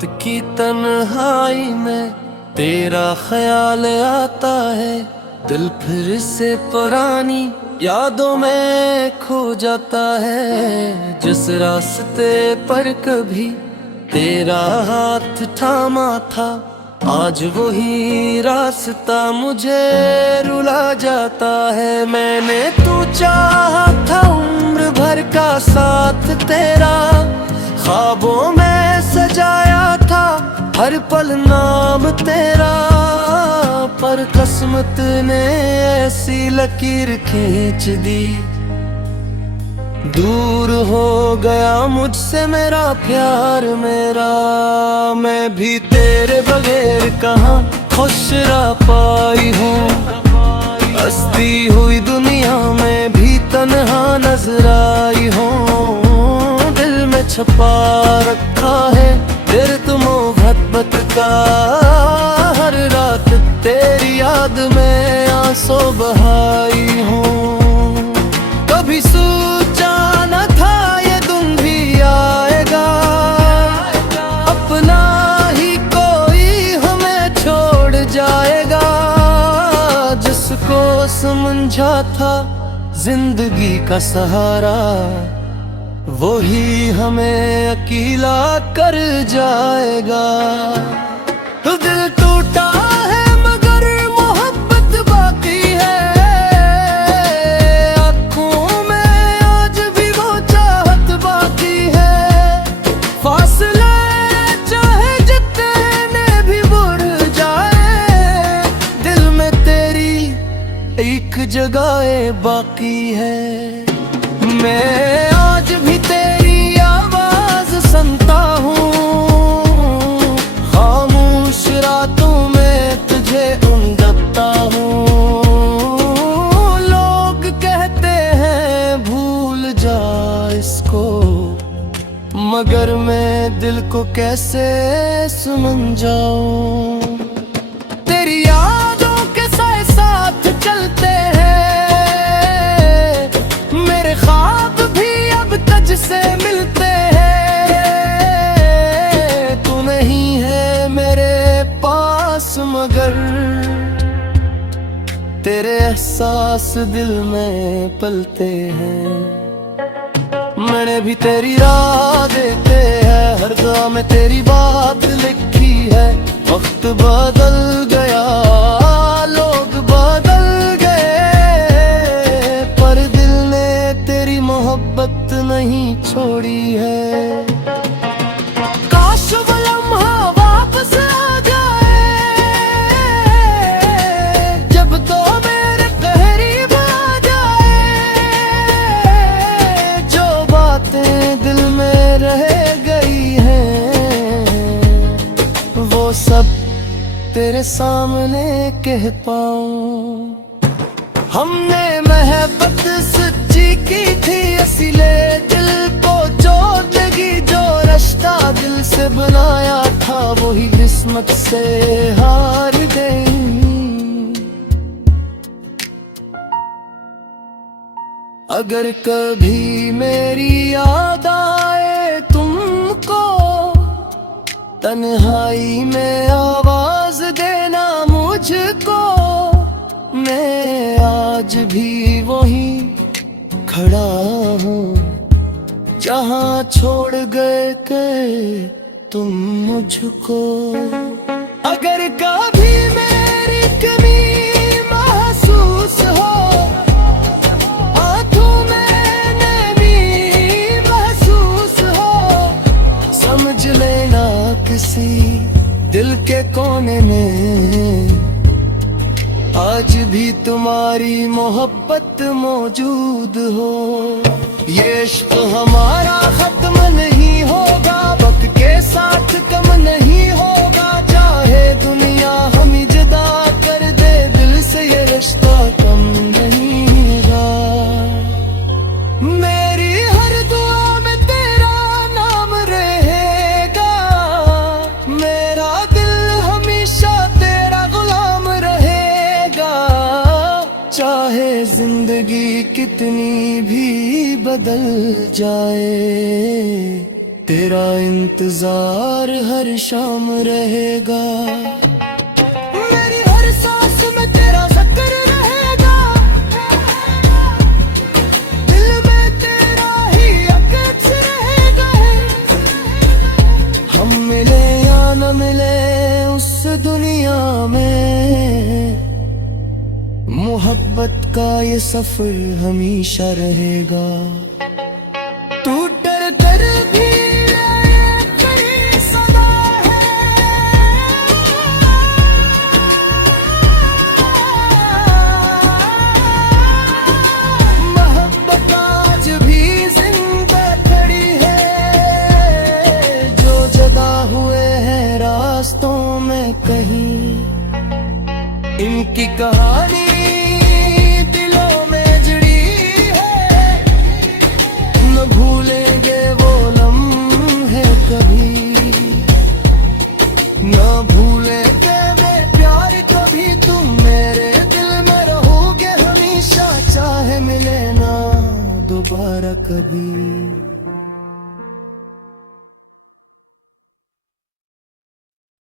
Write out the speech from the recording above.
रात की तन्हाई में तेरा ख्याल आता है, दिल फिर से पुरानी यादों में खो जाता है। जिस रास्ते पर कभी तेरा हाथ थामा था, आज वही रास्ता मुझे रुला जाता है। मैंने तू चाहा था उम्र भर का साथ तेरा, ख्वाबों में सजाया था हर पल नाम तेरा। पर किस्मत ने ऐसी लकीर खींच दी, दूर हो गया मुझसे मेरा प्यार मेरा। मैं भी तेरे बगैर कहाँ खुश रह पाई हूँ, हंसती हुई दुनिया में भी तन्हा नजर आई हूँ। दिल में छुपा रखा है दर्द मोहब्बत का, हर रात तेरी याद में आंसू बहाई हूँ। कभी सोचा न था ये दिन भी आएगा, अपना ही कोई हमें छोड़ जाएगा। जिसको समझा था जिंदगी का सहारा, वही हमें अकेला कर जाएगा। तो दिल टूटा है मगर मोहब्बत बाकी है, आँखों में आज भी वो चाहत बाकी है। फासले चाहे जितने भी बढ़ जाए, दिल में तेरी एक जगह बाकी है। मैं आज भी तेरी आवाज सुनता हूँ, खामोश रातों में तुझे उमड़ता हूँ। लोग कहते हैं भूल जा इसको, मगर मैं दिल को कैसे समझाऊं। तेरी यादों के साथ साथ चलते हैं मेरे ख्वाब भी अब तुझसे मिलते हैं। तू नहीं है मेरे पास मगर तेरे एहसास दिल में पलते हैं। मैंने भी तेरी राह देखे है, हर दुआ में तेरी बात लिखी है। वक्त बदल गया लोग बदल गए, पर दिल ने तेरी मोहब्बत नहीं छोड़ी है। काश वो लम्हा वापस आ जाए, जब तो मेरे करीब आ जाए। जो बातें दिल में रह गई हैं, वो सब तेरे सामने कह पाऊं। हमने मोहब्बत सच्ची की थी, इसीलिए दिल को चोट लगी। जो रिश्ता दिल से बनाया था, वही किस्मत से हार गई। अगर कभी मेरी याद आए तुमको, तन्हाई में आवाज देना मुझको। मैं आज भी वही खड़ा हूँ जहाँ छोड़ गए थे तुम मुझको। अगर कभी मेरी कमी महसूस हो, आँखों में नमी महसूस हो, समझ लेना किसी दिल के कोने में आज भी तुम्हारी मोहब्बत मौजूद हो। ये इश्क हमारा खत्म नहीं होगा, वक्त के साथ कम नहीं होगा। चाहे दुनिया हमें जुदा कर दे, दिल से ये रिश्ता कम नहीं होगा। मेरी हर दुआ में तेरा नाम रहेगा, मेरा दिल हमेशा तेरा गुलाम रहेगा। चाहे जिंदगी कितनी भी बदल जाए, तेरा इंतजार हर शाम रहेगा, मेरी हर सांस में तेरा जिक्र रहेगा, दिल में तेरा ही अक्स रहेगा। हम मिले या न मिले उस दुनिया में, मोहब्बत का ये सफर हमेशा रहेगा। तू डर कर भी तेरी सदा है, मोहब्बत आज भी जिंदा खड़ी है, जो जुदा हुए हैं रास्तों में कहीं, इनकी कहानी दिलों में जुड़ी है, न भूलेंगे वो लम्हे कभी, न भूलेंगे वे प्यार कभी। तुम मेरे दिल में रहोगे हमेशा, चाहे मिले ना दोबारा कभी।